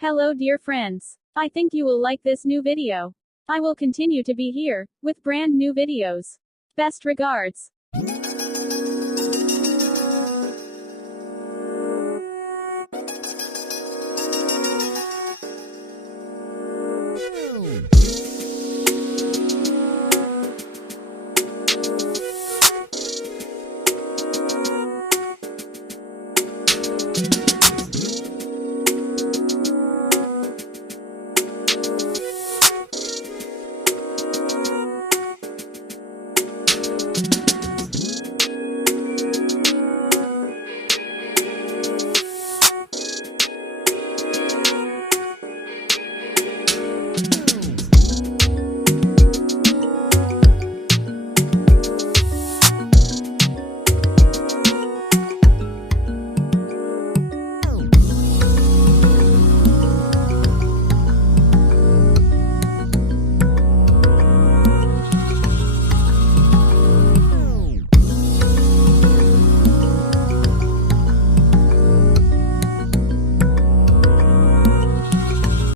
Hello dear friends. I think you will like this new video. I will continue to be here, with brand new videos. Best regards.